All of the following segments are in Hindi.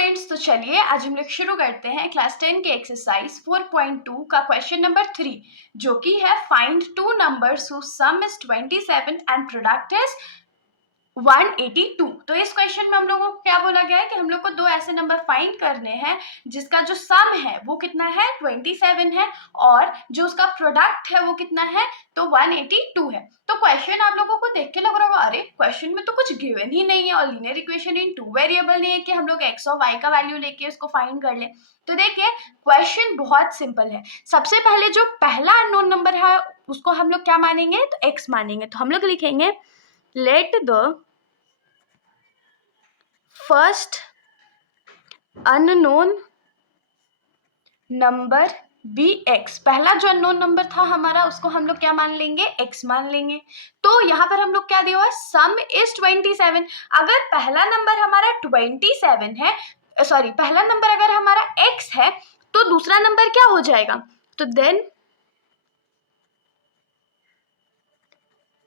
स्टूडेंट्स, तो चलिए आज हम लोग शुरू करते हैं क्लास 10 के एक्सरसाइज 4.2 का क्वेश्चन नंबर 3, जो कि है find two numbers who some is 27 and product is 182। तो इस क्वेश्चन में हम लोगों को क्या बोला गया है कि हम लोग को दो ऐसे नंबर फाइंड करने हैं जिसका जो सम है वो कितना है 27 है और जो उसका प्रोडक्ट है वो कितना है तो 182 है। तो क्वेश्चन आप लोगों को देख के लग रहा होगा अरे क्वेश्चन में तो कुछ गिवन ही नहीं है और linear equation in two variable नहीं है कि हम लोग एक्स और वाई का वैल्यू लेके उसको फाइंड कर लें। तो देखिए क्वेश्चन बहुत सिंपल है। सबसे पहले जो पहला अननोन नंबर है उसको हम लोग क्या मानेंगे तो एक्स मानेंगे। तो हम लोग लिखेंगे let the first unknown number be x। पहला जो अननोन नंबर था हमारा उसको हम लोग क्या मान लेंगे x मान लेंगे। तो यहाँ पर हम लोग क्या दिया हुआ है सम इज 27। अगर पहला नंबर हमारा 27 है पहला नंबर अगर हमारा x है तो दूसरा नंबर क्या हो जाएगा तो देन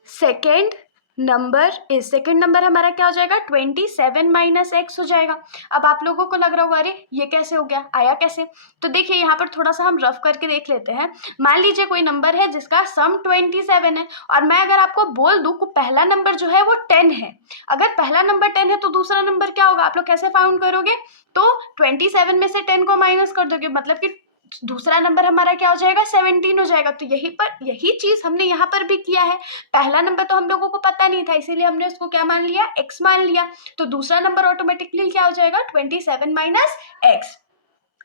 सेकेंड नंबर हमारा क्या हो जाएगा 27 माइनस एक्स हो जाएगा। अब आप लोगों को लग रहा होगा अरे ये कैसे हो गया, आया कैसे। तो देखिए यहाँ पर थोड़ा सा हम रफ करके देख लेते हैं। मान लीजिए कोई नंबर है जिसका सम 27 है और मैं अगर आपको बोल दूं कि पहला नंबर जो है वो 10 है। अगर पहला नंबर 10 है तो दूसरा नंबर क्या होगा, आप लोग कैसे फाउंड करोगे तो 27 में से 10 को माइनस कर दोगे, मतलब कि दूसरा नंबर हमारा क्या हो जाएगा 17 हो जाएगा। तो यही चीज हमने यहाँ पर भी किया है। पहला नंबर तो हम लोगों को पता नहीं था इसीलिए हमने उसको क्या मान लिया x मान लिया। तो दूसरा नंबर ऑटोमेटिकली क्या हो जाएगा 27 माइनस एक्स।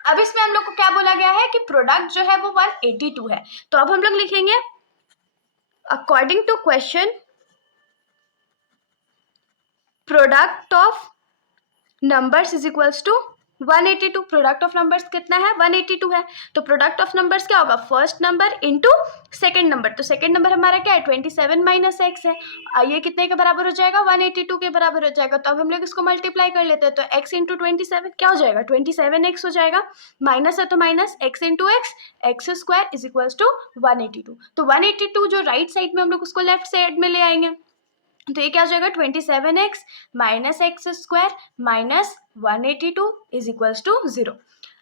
अब इसमें हम लोग को क्या बोला गया है कि प्रोडक्ट जो है वो 182 है। तो अब हम लोग लिखेंगे according to question product of numbers is equals to 182। Product of numbers कितना है 182 है। तो प्रोडक्ट ऑफ नंबर्स क्या होगा first number into second number. तो सेकेंड नंबर हमारा क्या है 27 माइनस एक्स है। ये कितने के बराबर हो जाएगा 182 के बराबर हो जाएगा। तो अब हम लोग इसको मल्टीप्लाई कर लेते हैं। तो x इंटू 27 क्या हो जाएगा 27x हो जाएगा, माइनस है तो minus x into X square is equals to 182। तो 182 जो राइट साइड में हम लोग उसको लेफ्ट साइड में ले आएंगे। तो ये क्या हो जाएगा 27x minus X square minus 182 is equals to 0।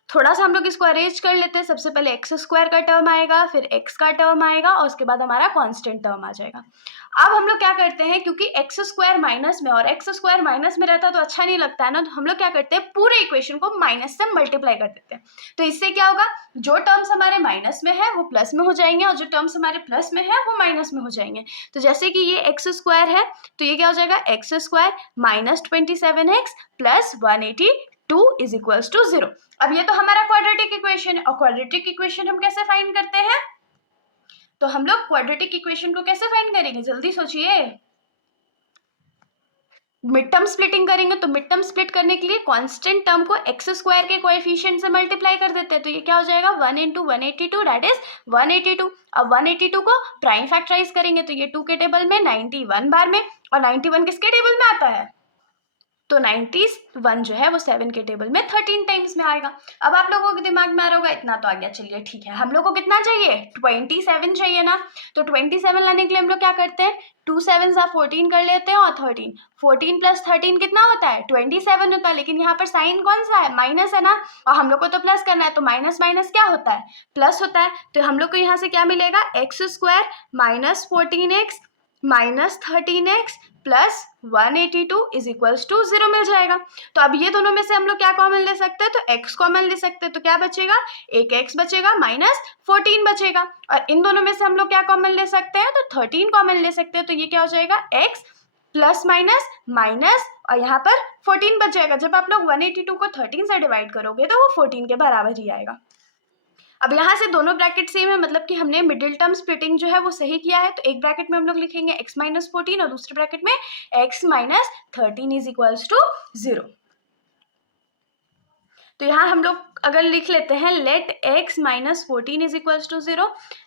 थोड़ा सा हम लोग इसको अरेंज कर लेते हैं। सबसे पहले एक्स स्क्वायर का टर्म आएगा, फिर एक्स का टर्म आएगा और उसके बाद हमारा कांस्टेंट टर्म आ जाएगा। अब हम लोग क्या करते हैं, क्योंकि एक्स स्क्वायर माइनस में और एक्स स्क्वायर माइनस में रहता है तो अच्छा नहीं लगता है ना, तो हम लोग क्या करते हैं पूरे इक्वेशन को माइनस से मल्टीप्लाई कर देते हैं। तो इससे क्या होगा जो टर्म्स हमारे माइनस में है वो प्लस में हो जाएंगे और जो टर्म्स हमारे प्लस में है वो माइनस में हो जाएंगे। तो जैसे कि ये एक्स स्क्वायर है तो ये क्या हो जाएगा X square minus 27x plus 182 is equals to 0। अब ये तो हमारा क्वाड्रेटिक इक्वेशन है और क्वाड्रेटिक इक्वेशन हम कैसे फाइंड करते हैं, तो हम लोग क्वाड्रेटिक इक्वेशन को कैसे फाइंड करेंगे जल्दी सोचिए। मिड टर्म स्प्लिटिंग करेंगे। तो मिड टर्म स्प्लिट करने के लिए कांस्टेंट टर्म को एक्स स्क्वायर के कोएफिशिएंट से मल्टीप्लाई कर देते हैं। तो ये क्या हो जाएगा 1 इंटू 182 दैट इज 182। अब 182 को प्राइम फैक्टराइज करेंगे तो ये 2 के टेबल में 91 बार में, और 91 किसके टेबल में आता है तो 91 जो है वो 7 के टेबल में 13 टाइम्स में आएगा। अब आप लोगों के दिमाग में आ रहा होगा इतना तो आ गया, चलिए ठीक है। हम लोग को कितना चाहिए 27 चाहिए ना। तो 27 लाने के लिए हम लोग क्या करते हैं 2 7 14 कर लेते हैं और 14 प्लस 13 कितना होता है 27 होता है। लेकिन यहाँ पर साइन कौन सा है माइनस है ना, और हम लोग को तो प्लस करना है तो माइनस माइनस क्या होता है प्लस होता है। तो हम लोग को यहाँ से क्या मिलेगा X square minus 14x minus 13x plus 182 is equals to 0 मिल जाएगा। तो अब ये दोनों में से हम लोग क्या कॉमन ले सकते हैं तो x कॉमन ले सकते हैं। तो क्या बचेगा एक x बचेगा माइनस 14 बचेगा, और इन दोनों में से हम लोग क्या कॉमन ले सकते हैं तो 13 कॉमन ले सकते हैं। तो ये क्या हो जाएगा x प्लस माइनस माइनस और यहाँ पर 14 बच जाएगा। जब आप लोग 182 को 13 से डिवाइड करोगे तो वो 14 के बराबर ही आएगा। अब यहाँ से दोनों ब्रैकेट सेम है, मतलब कि हमने मिडिल टर्म स्प्लिटिंग जो है वो सही किया है। तो एक ब्रैकेट में हम लोग लिखेंगे x माइनस 14 और दूसरे ब्रैकेट में x minus 13 is equals to 0। तो यहाँ हम लोग अगर लिख लेते हैं let x minus 14 is equals to 0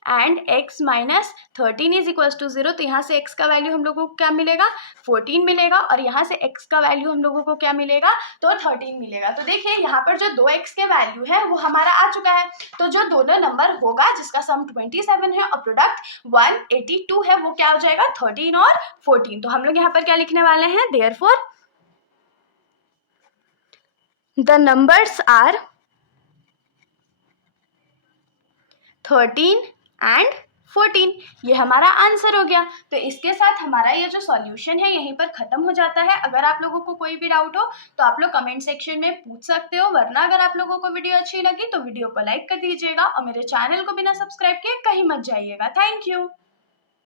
and x minus 13 is equals to 0। तो यहाँ से x का वैल्यू हम लोगों को क्या मिलेगा 14 मिलेगा और यहाँ से x का वैल्यू हम लोगों को क्या मिलेगा तो 13 मिलेगा। तो देखिए यहाँ पर जो 2x के वैल्यू है वो हमारा आ चुका है। तो जो दोनों नंबर होगा जिसका सम 27 है और प्रोडक्ट 182 है वो क्या हो जाएगा 13 और 14। तो हम लोग यहाँ पर क्या लिखने वाले हैं therefore the numbers are 13 and 14। ये हमारा आंसर हो गया। तो इसके साथ हमारा ये जो सॉल्यूशन है यहीं पर खत्म हो जाता है। अगर आप लोगों को कोई भी डाउट हो तो आप लोग कमेंट सेक्शन में पूछ सकते हो, वरना अगर आप लोगों को वीडियो अच्छी लगी तो वीडियो को लाइक कर दीजिएगा और मेरे चैनल को बिना सब्सक्राइब किए कहीं मत जाइएगा। Thank you.